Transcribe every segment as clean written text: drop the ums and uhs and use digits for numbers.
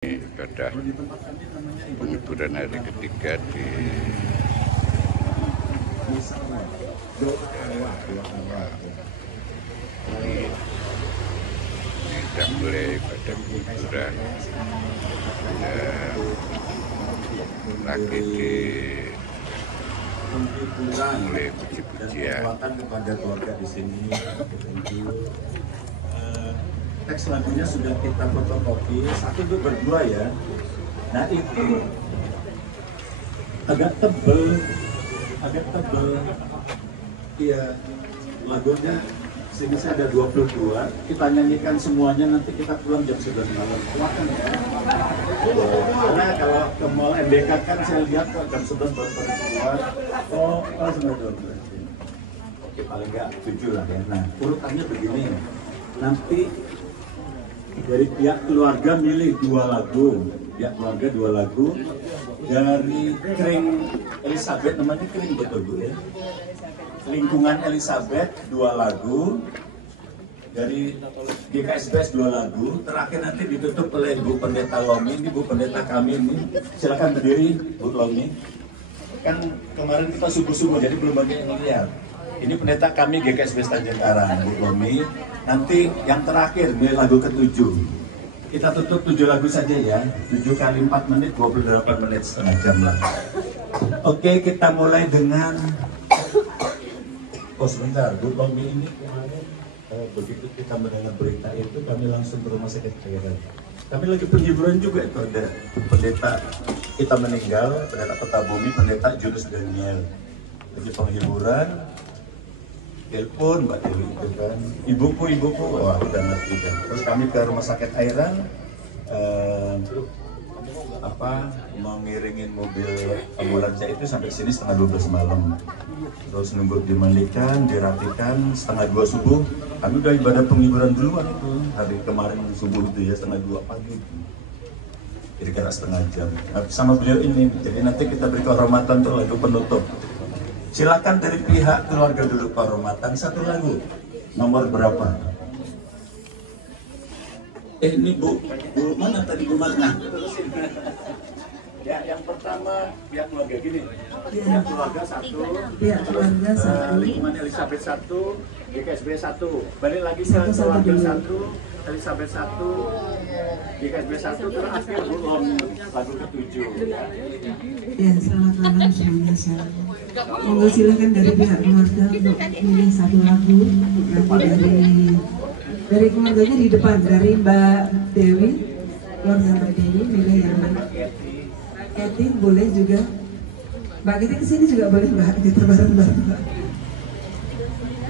Ibadah penghiburan hari ketiga di sudah mulai ibadah penghiburan lagi di mulai puji-pujian kepada keluarga di sini. Teks lagunya sudah kita fotokopi, satu itu berdua ya. Nah itu agak tebel, iya lagunya sini saya ada 22, kita nyanyikan semuanya nanti kita pulang jam 11 malam. Silakan ya. Karena kalau ke mall MBK kan saya lihat kok jam 11 baru keluar. Oh 12. Oke paling nggak 7 lah ya. Nah urutannya begini, nanti dari pihak keluarga milih 2 lagu, pihak keluarga 2 lagu dari Kring Elizabeth, namanya Kring betul Bu ya, lingkungan Elizabeth 2 lagu, dari GKSBS 2 lagu, terakhir nanti ditutup oleh Bu Pendeta Lomi. Ini Bu Pendeta kami ini, silakan berdiri Bu Lomi. Kan kemarin kita subuh-subuh jadi belum banyak yang lihat. Ini pendeta kami GKSBS Tanjung Karang, Bu Lomi. Nanti yang terakhir milih lagu ke-7. Kita tutup 7 lagu saja ya. 7 kali 4 menit, 28 menit, setengah jam lah. Oke, kita mulai dengan sebentar, Bu Lomi ini kemarin begitu kita mendengar berita itu kami langsung ke rumah sakit Kairan. Kami lagi penghiburan juga itu, ada pendeta kita meninggal, pendeta Kota Bumi, pendeta Junus Daniel. Lagi penghiburan, telepon Mbak Dewi itu kan, ibuku, wah udah ngerti kan. Terus kami ke rumah sakit Airan, mengiringin mobil ambulansnya itu sampai sini setengah 12 malam. Terus nunggu dimandikan, dirapikan, setengah 2 subuh. Kami udah ibadah penghiburan duluan itu, hari kemarin subuh itu ya, setengah 2 pagi. Jadi kira setengah jam. Nah, sama beliau ini, jadi nanti kita beri kehormatan untuk lagu penutup. Silakan dari pihak keluarga dulu kehormatan, 1 lagu. Nomor berapa? Ini Bu mana tadi Bu Magna? Ya, yang pertama pihak keluarga gini. Pihak keluarga 1, lingkungan Elizabeth 1, GKSB 1. Balik lagi ke keluarga 1, Elizabeth 1, GKSB 1, terakhir Bu Lomi, lagu ke-7. Ya, selamat malam semuanya. Monggo silakan dari pihak keluarga untuk pilih 1 lagu. Nanti dari keluarganya di depan, dari Mbak Dewi, keluarga Mbak Dewi milih yang mana? Eti boleh juga. Mbak Eti kesini juga boleh Mbak, gitu bareng-bareng Mbak.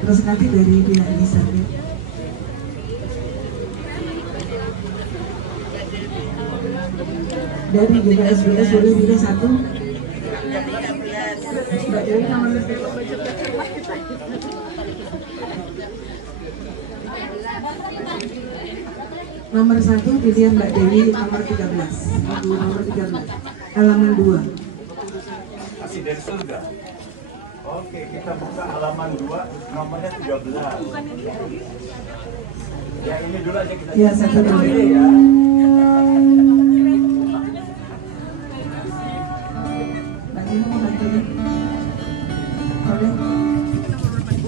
Terus nanti dari pihak Elizabeth. Dari GKSBS boleh pilih 1. Mbak Dewi nomor nomor 1 pilihan Mbak Dewi nomor 13. Nomor 13. Halaman 2. Kasih dari surga. Oke, kita buka halaman 2, nomornya 13. Ya ini dulu aja kita. Ya, 1 dulu ya. Mbak Dewi mau bantuin? Boleh?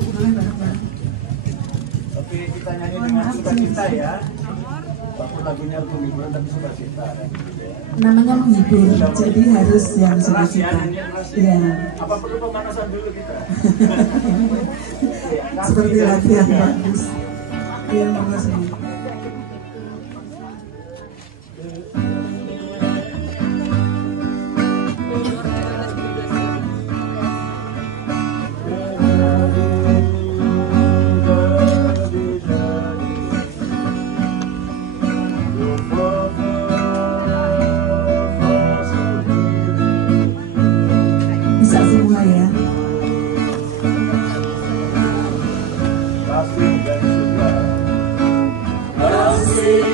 Boleh bareng-bareng. Oke, kita nyanyi dengan sukacita ya. Walaupun lagunya penghiburan tapi sukacita. Namanya menghibur, jadi harus yang sukacita. Ya. Apa perlu pemanasan dulu kita? Seperti latihan bagus. Iya, makasih. Bisa semua ya. Kasih dari surga. Kasih.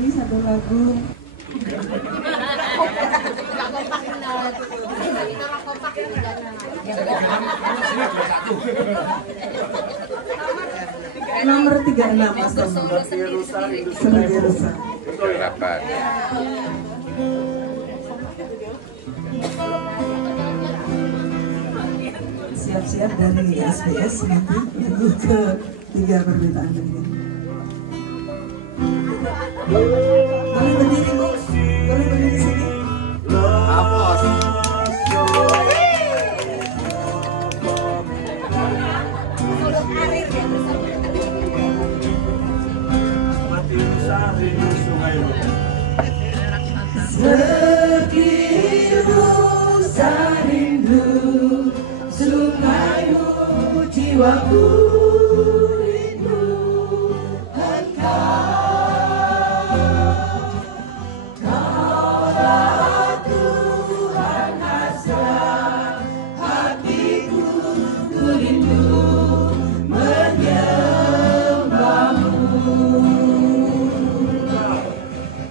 nyanyi satu lagu. Nomor 36 Mas Tom. Sebagai rusak. Kegelapan. Siap-siap dari SBS nanti lagu ke-3 permintaan ini. Boleh berdiri Bu? Boleh berdiri sini? Apos. Mati Nusa rindu sungai Sekiru sarindu sungaimu jiwaku rindu engkau. Kaulah Tuhan hasrat hatiku, ku rindu menyembahmu.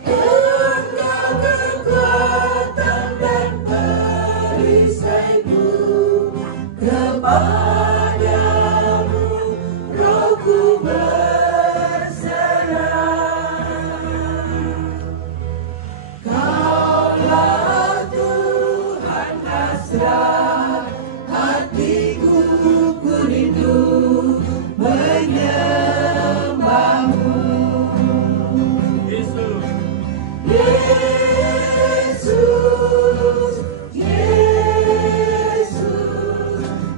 Engkau kekuatan dan perisaiku, kepadamu rohku berserah. Kaulah Tuhan hasrat hatiku, ku rindu menyembahmu. Yesus. Yesus, Yesus,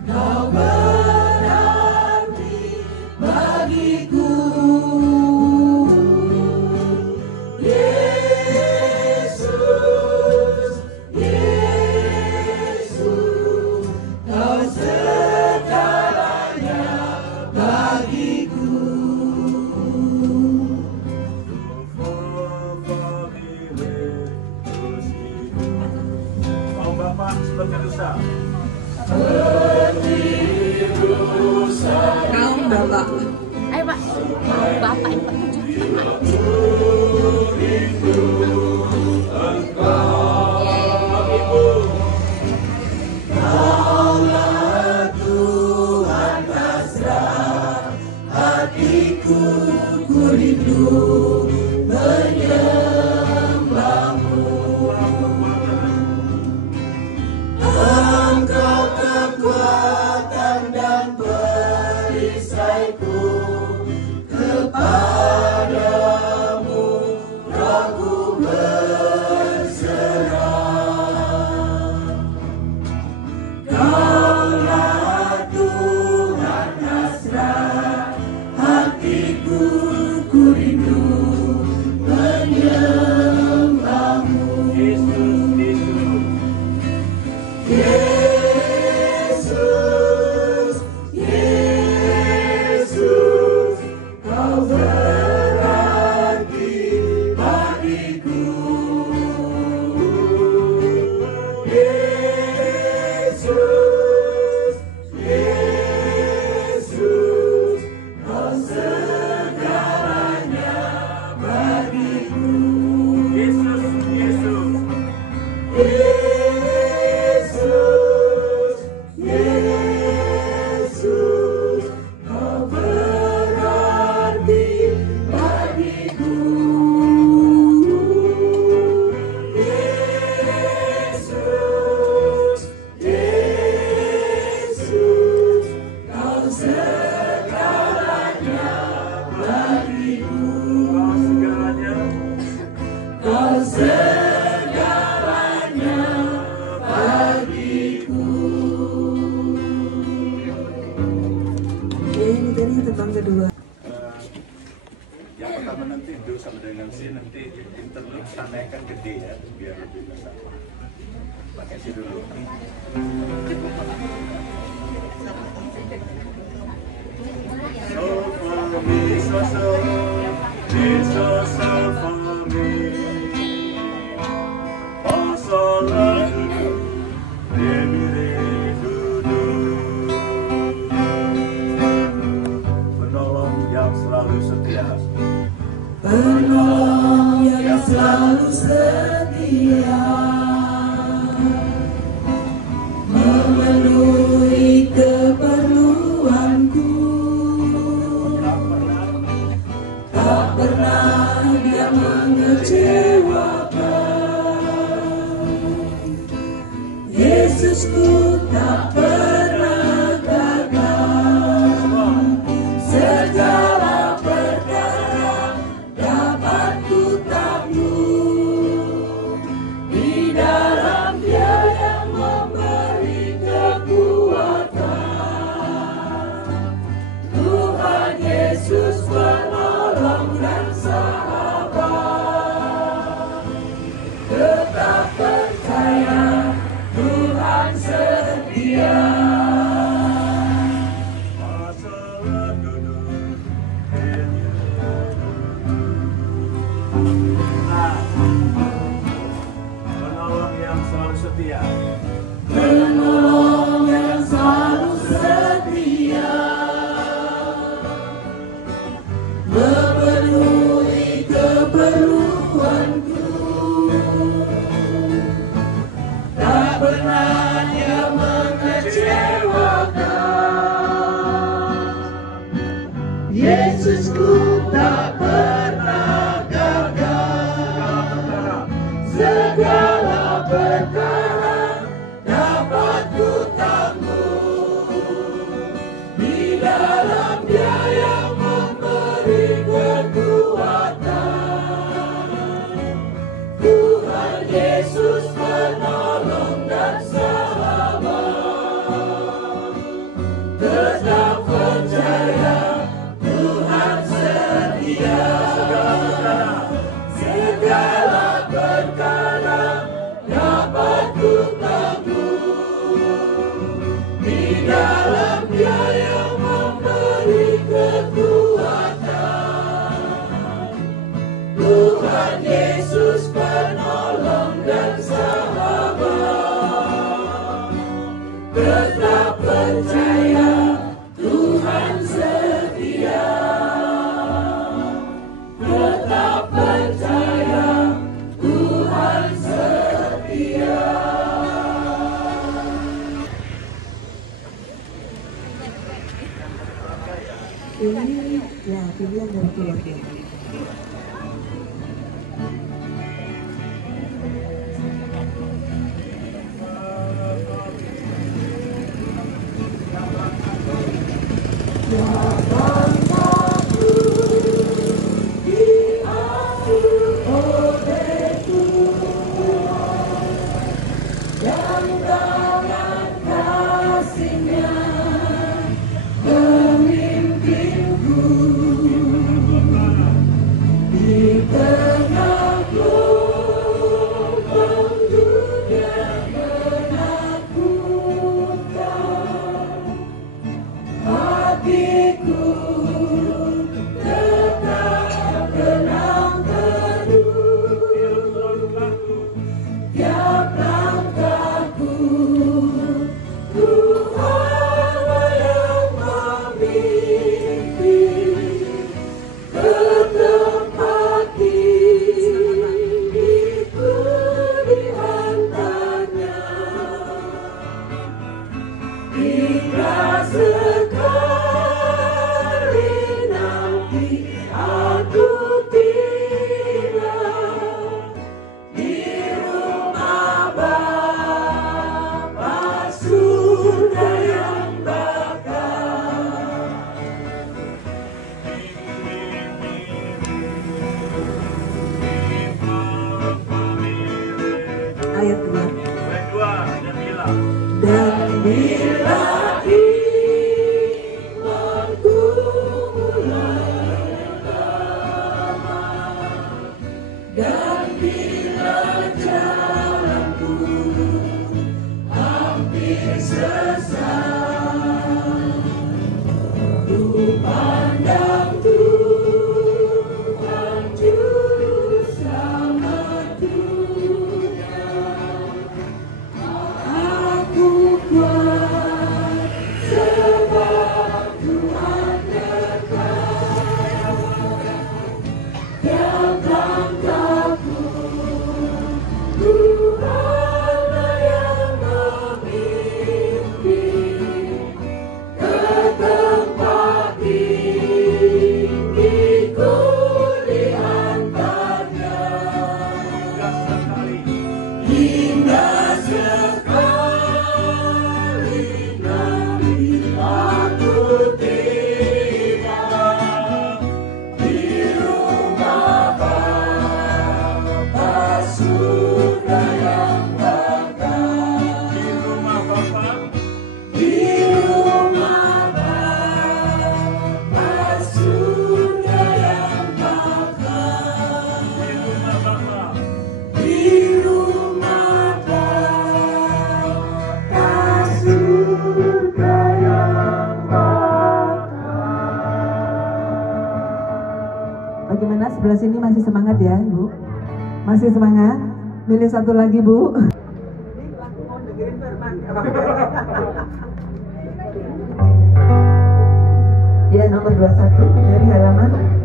Kau berarti bagiku. Yesus, Yesus, Kau segalanya bagiku. Mau Bapak seperti rusa. Kaum Bapak. Ayo Pak, Bapak yang petunjuk. Kaulah Tuhan hasrat hatiku, ku rindu menyembahmu. Engkau kekuatan dan perisaiku, kepadamu rohku berserah. Kaulah Tuhan hasrat hatiku, ku rindu menyembahmu. Yesus, Yesus, Kau berarti bagiku. Yesus, Yesus, Kau segalanya bagiku. Yesus, Yesus. Yesus, Yesus, Kau berarti bagiku. Yesus, Yesus, Kau segalanya bagiku. Kau segalanya bagiku. Ini tadi tentang kedua. Yang pertama nanti do sama dengan si, nanti internet samakan gede ya, biar lebih besar. Pakai si dulu. So for me, so for me. Oh, so penolong yang selalu setia. Penolong selalu setia memenuhi keperluanku. Tak pernah Dia mengecewakan. Yesusku tak pernah gagal. Segala perkara dapat ku takluk di dalam Dia yang memberi kekuatan. Tuhan Yesus penolong dan sahabat. Tetap percaya Tuhan setia. Penolong yang selalu setia. Penolong yang selalu setia memenuhi keperluanku. Tak pernah Dia mengecewakan. Yesusku tak pernah gagal. Segala perkara dapat ku tanggung di dalam Dia yang memberi kekuatan. Tuhan Yesus penolong dan sahabat. Tetap percaya Tuhan setia. Segala perkara dapat ku tanggung di dalam Dia yang memberi kekuatan. Tuhan Yesus penolong dan sahabat. Tetap percaya Tuhan setia. Tetap percaya Tuhan setia. Ini ya pilihan dari keluarga. Ayat 2. Dan bila imanku mulai lemah, dan bila jalanku hampir sesat, ku pandang Tuhan juru selamatku. Aku kuat sebab Tuhan dekat. Tiap langkahku Gimana sebelah sini masih semangat ya, Bu? Masih semangat? Milih satu lagi, Bu. Ya, nomor 21 dari halaman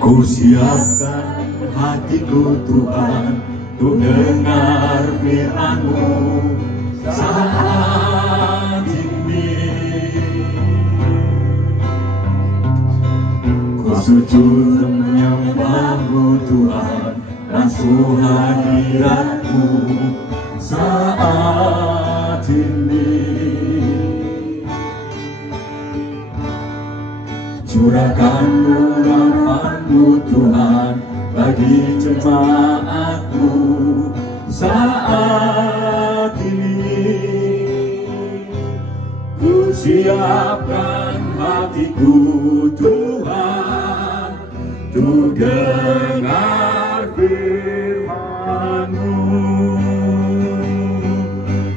Kusiapkan hatiku Tuhan untuk dengar firman-Mu saat ini. Ku sujud menyembah-Mu Tuhan, langsung hadirat-Mu saat ini. Curahkan urapan-Mu Tuhan bagi jemaat-Mu saat ini. Ku siapkan hatiku Tuhan untuk dengar firman-Mu.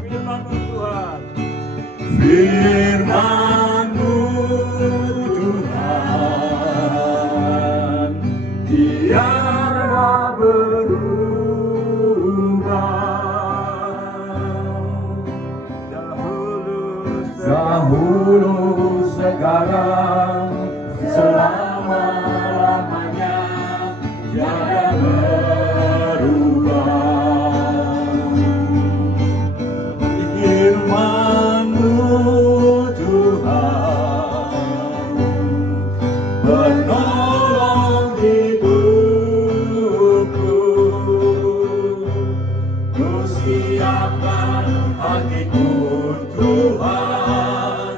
Firman-Mu Tuhan, firman-Mu Tuhan, tiada berubah. Dahulu, sekarang, selama-lamanya, tiada berubah. Firman-Mu Tuhan, penolong hidupku. Ku siapkan hatiku Tuhan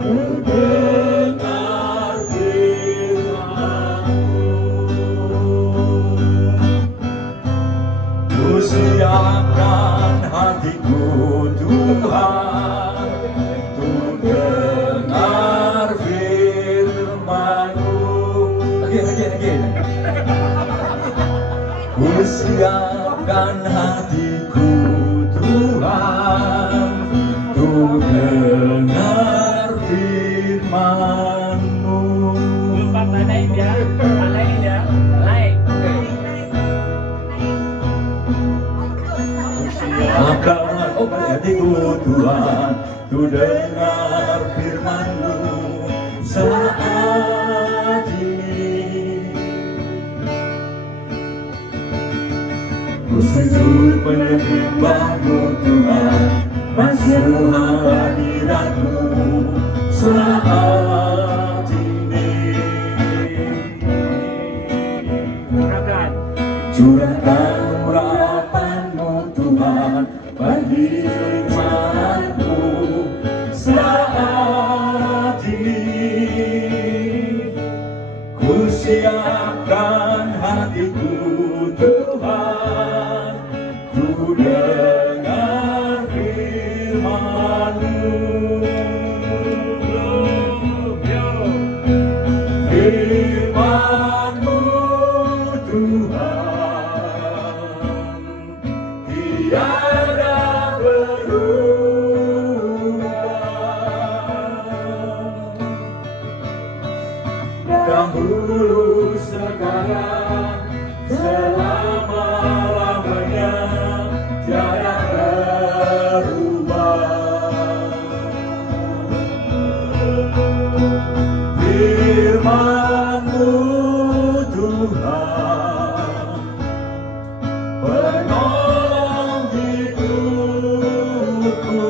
untuk dengar firman-Mu. Ku siapkan hatiku Tuhan untuk dengar firman-Mu. Again. Ku siapkan hatiku Tuhan untuk dengar firman-Mu. Tandain ya, naik. Siapkan hatiku Tuhan untuk dengar firman-Mu saat ini. Ku sujud menyembah-Mu Tuhan, masuk hadirat-Mu saat ini. Curahkan urapan-Mu Tuhan bagi jemaat-Mu saat ini. Ku siapkan hatiku Tuhan untuk dengar firman-Mu. Firman-Mu Tuhan, tiada berubah. Dahulu, sekarang, selama-lamanya, tiada berubah. Firman-Mu Tuhan, penolong hidupku.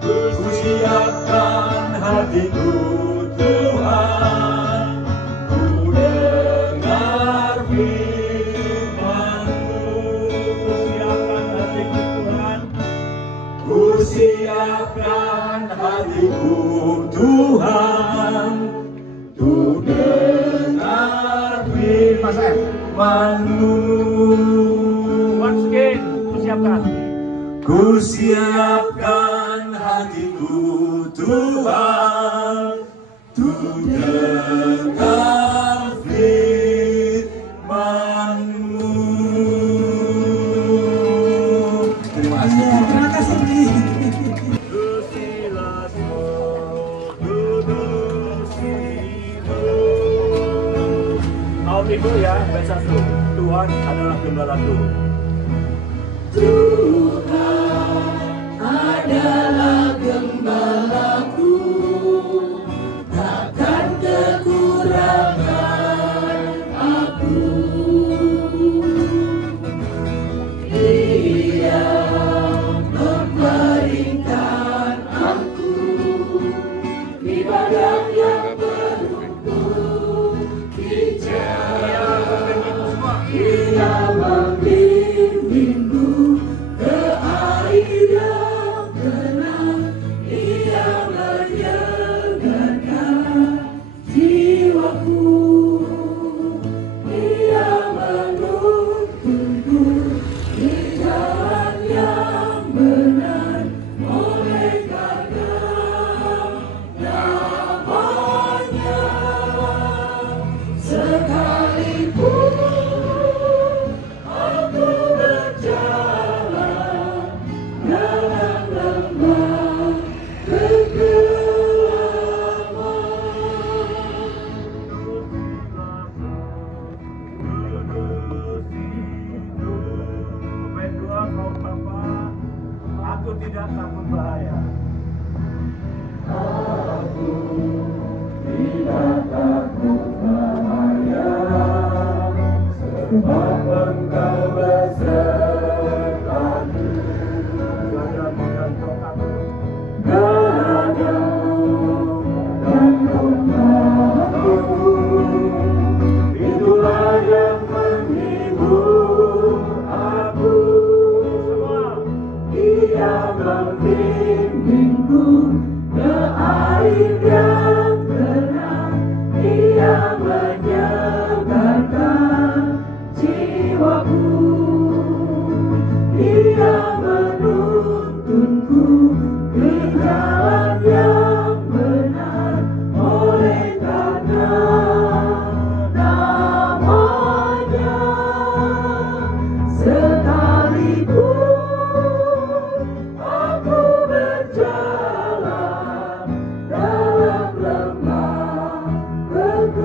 Ku siapkan hatiku Tuhan untuk dengar firman-Mu. Ku siapkan hatiku Tuhan untuk dengar firman-Mu. Once again, ku siapkan. Ku siapkan hatiku Tuhan, untuk dengar firman-Mu. Terima kasih. Terima kasih, Bli. Tahun Minggu ya, baik satu. Tuhan adalah gembalaku. Tuhan adalah gembalaku, takkan kekurangan aku. Dia memberikan aku ibadah yang beruntung hijau. Dia membimbingku ke air yang tenang. Dia menyegarkan jiwaku. Dia menuntunku di jalan yang benar oleh karena namanya. Sekalipun aku berjalan dalam lembah kegelapan, Aku tidak takut bahaya. aku tidak takut bahaya, sebab Engkau besertaku. Gadamu dan tongkatmu, Gadamu dan tongkatmu, itulah yang menghibur aku. Dia membimbingku ke air yang tenang. Dia menyegarkan jiwaku. Dia menuntunku ke jalan yang benar oleh karena namanya. Sekalipun aku berjalan dalam lembah kegelapan,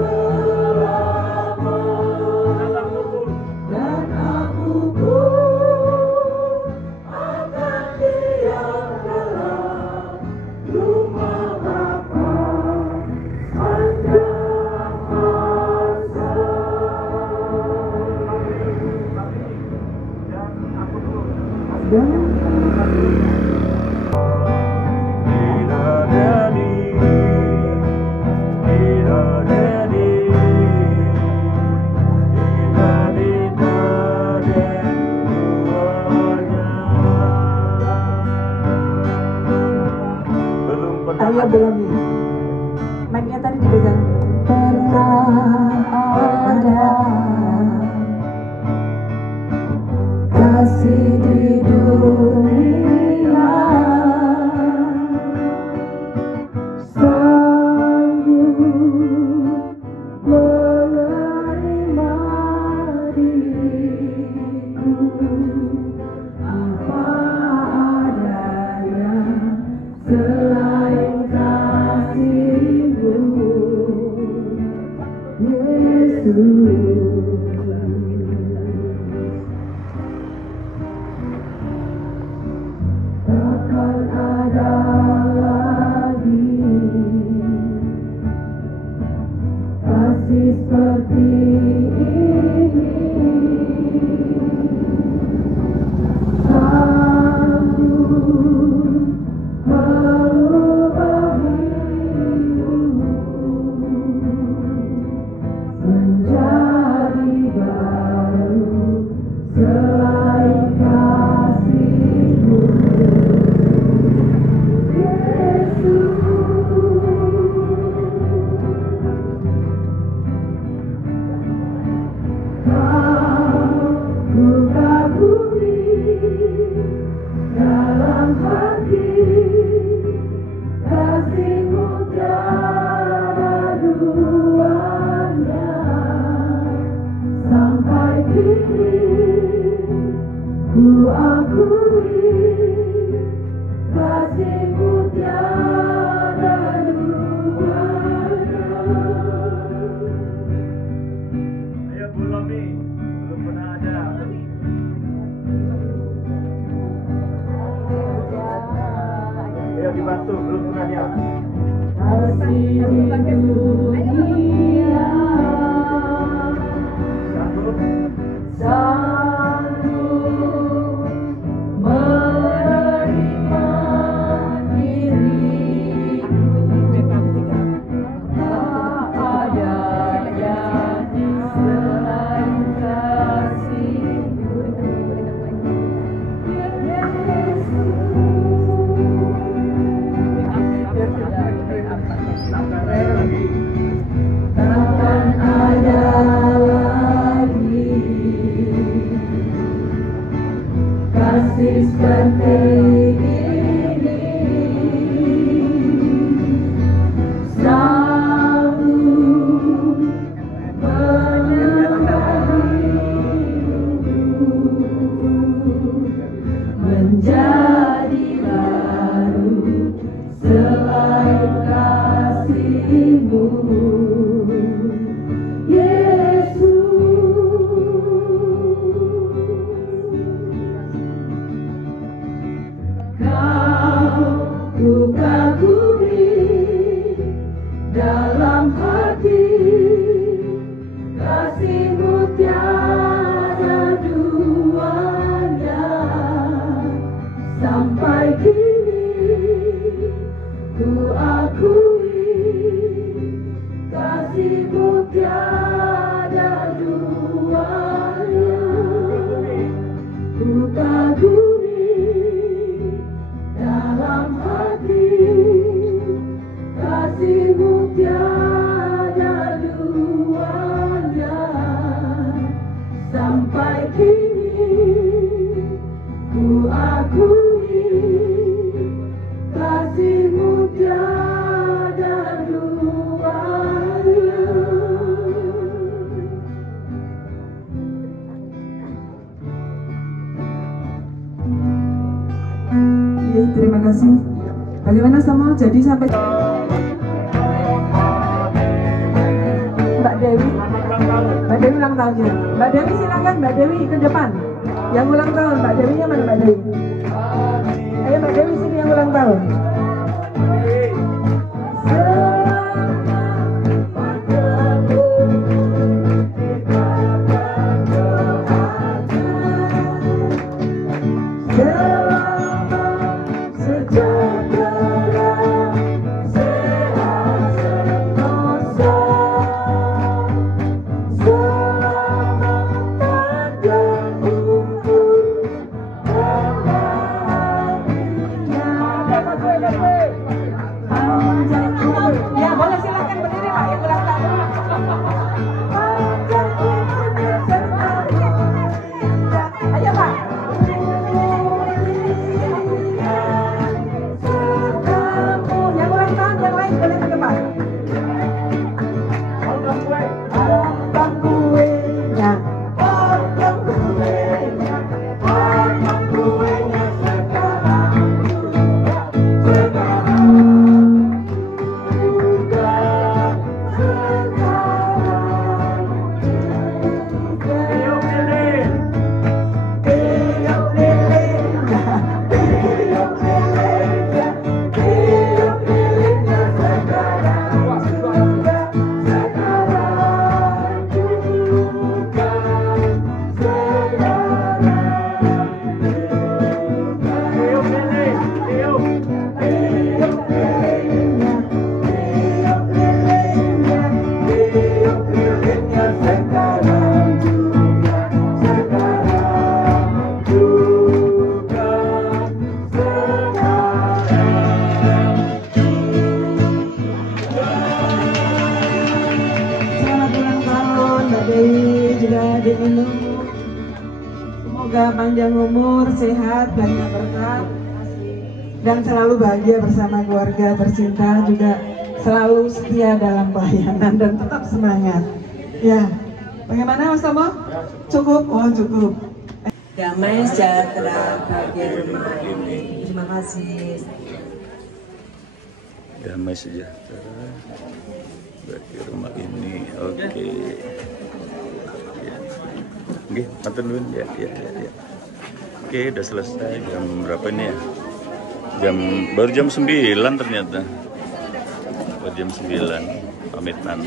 dan aku pun akan diam dalam rumah Bapa sepanjang masa. Ayo belum nih. Mic-nya tadi dipegang. Pernah ada kasih di dunia, sanggup menerima diriku apa adanya, selain kasih-Mu, Yesus. Ayo dibantu, belum pernah ya. Kasih seperti ini selalu menemaniku, menjadi baru selain kasih-Mu, Yesus. Ku kagumi dalam hati, kasih-Mu tiada duanya. Sampai kini ku akui, kasih-Mu tiada duanya. Ku kagumi dalam hati, kasih-Mu tiada duanya. Sampai kini ku akui, kasih-Mu tiada duanya. Ya, terima kasih. Bagaimana semua jadi sampai Mbak Dewi? Mbak Dewi ulang tahunnya. Mbak Dewi silakan, Mbak Dewi ke depan. Yang ulang tahun, Mbak Dewinya mana Mbak Dewi? Ayo Mbak Dewi sini yang ulang tahun. Ya boleh silakan berdiri Pak yang ulang tahun. Ayo Pak. Yang ulang tahun yang lain boleh ke depan. Potong kuenya. Potong kuenya. Potong kuenya sekarang. Semoga panjang umur, sehat, banyak berkah, dan selalu bahagia bersama keluarga tercinta, juga selalu setia dalam pelayanan dan tetap semangat. Ya, bagaimana Mas Tomo? Cukup? Oh cukup. damai sejahtera bagi rumah ini. Terima kasih. Damai sejahtera bagi rumah ini. Oke. Ya. Oke, matur nuwun ya. Oke, udah selesai. Jam berapa ini ya? Baru jam 9 ternyata. Baru jam 9 pamitan.